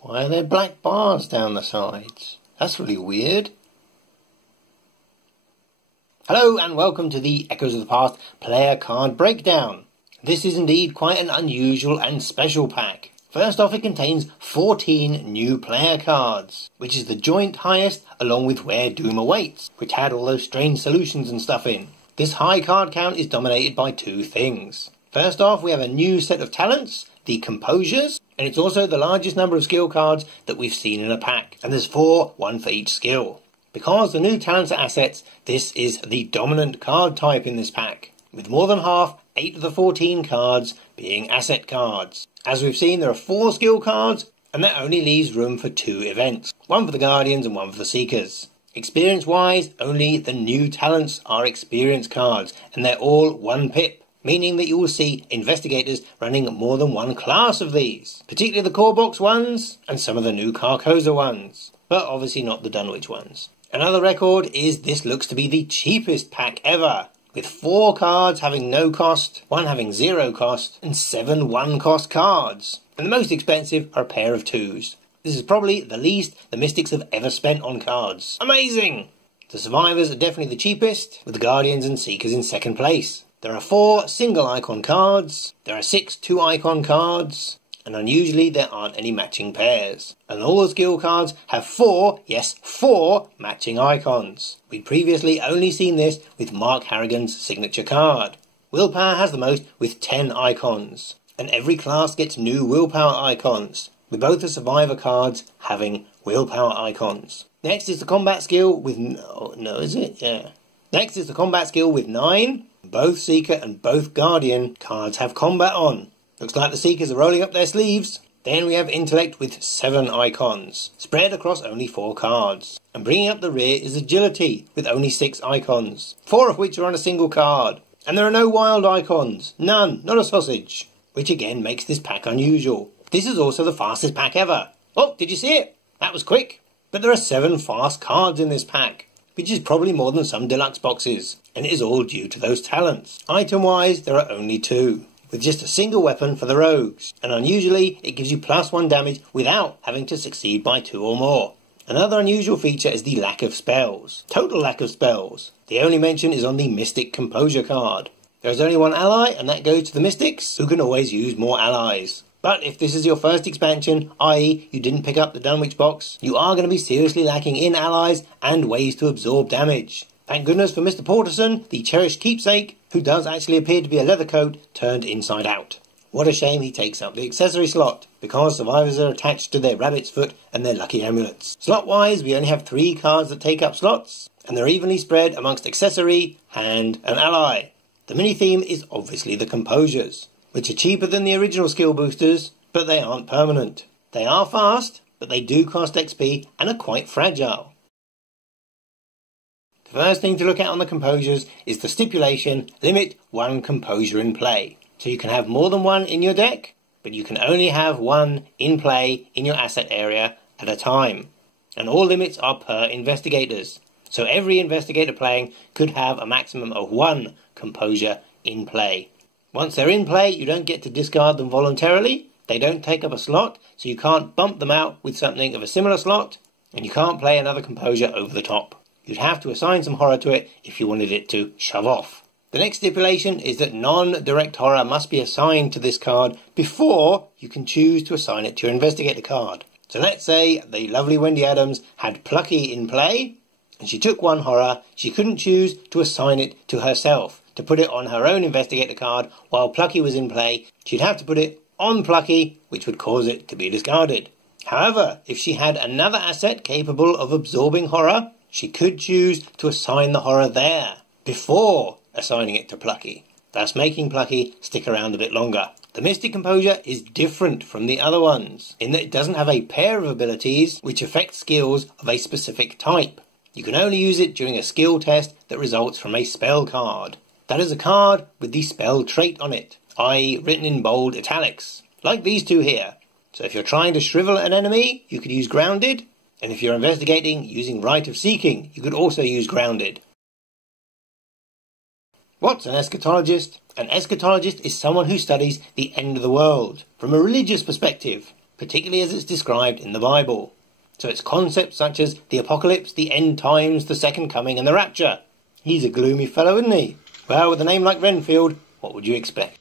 Why are there black bars down the sides? That's really weird. Hello and welcome to the Echoes of the Past player card breakdown. This is indeed quite an unusual and special pack. First off, it contains 14 new player cards, which is the joint highest along with Where Doom Awaits, which had all those strange solutions and stuff in. This high card count is dominated by two things. First off, we have a new set of talents, the Composures, and it's also the largest number of skill cards that we've seen in a pack, and there's 4, one for each skill. Because the new talents are assets, this is the dominant card type in this pack, with more than half, 8 of the 14 cards being asset cards. As we've seen, there are 4 skill cards, and that only leaves room for 2 events, one for the Guardians and one for the Seekers. Experience-wise, only the new talents are experience cards, and they're all 1 pip. Meaning that you will see investigators running more than one class of these, particularly the core box ones and some of the new Carcosa ones, but obviously not the Dunwich ones. Another record is this looks to be the cheapest pack ever, with 4 cards having no cost, 1 having 0 cost, and 7 1-cost cards. And the most expensive are a pair of 2s. This is probably the least the Mystics have ever spent on cards. Amazing! The Survivors are definitely the cheapest, with the Guardians and Seekers in second place. There are 4 single icon cards, there are 6 2-icon cards, and unusually there aren't any matching pairs. And all the skill cards have 4, yes 4, matching icons. We'd previously only seen this with Mark Harrigan's signature card. Willpower has the most with 10 icons, and every class gets new willpower icons, with both the survivor cards having willpower icons. Next is the combat skill with Next is the combat skill with 9. Both Seeker and both Guardian cards have combat on. Looks like the Seekers are rolling up their sleeves. Then we have Intellect with 7 icons, spread across only 4 cards. And bringing up the rear is Agility with only 6 icons, 4 of which are on a single card. And there are no wild icons, none, not a sausage, which again makes this pack unusual. This is also the fastest pack ever. Oh, did you see it? That was quick. But there are 7 fast cards in this pack, which is probably more than some deluxe boxes, and it is all due to those talents. Item-wise, there are only 2, with just a single weapon for the rogues, and unusually, it gives you +1 damage without having to succeed by 2 or more. Another unusual feature is the lack of spells. Total lack of spells. The only mention is on the Mystic Composure card. There is only 1 ally, and that goes to the Mystics, who can always use more allies. But if this is your first expansion, i.e. you didn't pick up the Dunwich box, you are going to be seriously lacking in allies and ways to absorb damage. Thank goodness for Mr. Porterson, the cherished keepsake, who does actually appear to be a leather coat turned inside out. What a shame he takes up the accessory slot, because survivors are attached to their rabbit's foot and their lucky amulets. Slot-wise, we only have 3 cards that take up slots, and they're evenly spread amongst accessory, hand, and ally. The mini-theme is obviously the Composures, which are cheaper than the original skill boosters, but they aren't permanent. They are fast, but they do cost XP and are quite fragile. The first thing to look at on the Composures is the Stipulation Limit 1 Composure in play. So you can have more than 1 in your deck, but you can only have 1 in play in your asset area at a time. And all limits are per investigators. So every investigator playing could have a maximum of 1 Composure in play. Once they're in play, you don't get to discard them voluntarily. They don't take up a slot, so you can't bump them out with something of a similar slot, and you can't play another Composure over the top. You'd have to assign some horror to it if you wanted it to shove off. The next stipulation is that non-direct horror must be assigned to this card before you can choose to assign it to your investigator card. So let's say the lovely Wendy Adams had Plucky in play, and she took 1 horror. She couldn't choose to assign it to herself, to put it on her own investigator card while Plucky was in play. She'd have to put it on Plucky, which would cause it to be discarded. However, if she had another asset capable of absorbing horror, she could choose to assign the horror there before assigning it to Plucky, thus making Plucky stick around a bit longer. The Mystic Composure is different from the other ones, in that it doesn't have a pair of abilities which affect skills of a specific type. You can only use it during a skill test that results from a spell card. That is a card with the spell trait on it, i.e. written in bold italics, like these 2 here. So if you're trying to shrivel an enemy, you could use Grounded, and if you're investigating using Rite of Seeking, you could also use Grounded. What's an escapologist? An escapologist is someone who studies the end of the world from a religious perspective. particularly as it's described in the Bible. So it's concepts such as the apocalypse, the end times, the second coming and the rapture. He's a gloomy fellow, isn't he? Well, with a name like Renfield, what would you expect?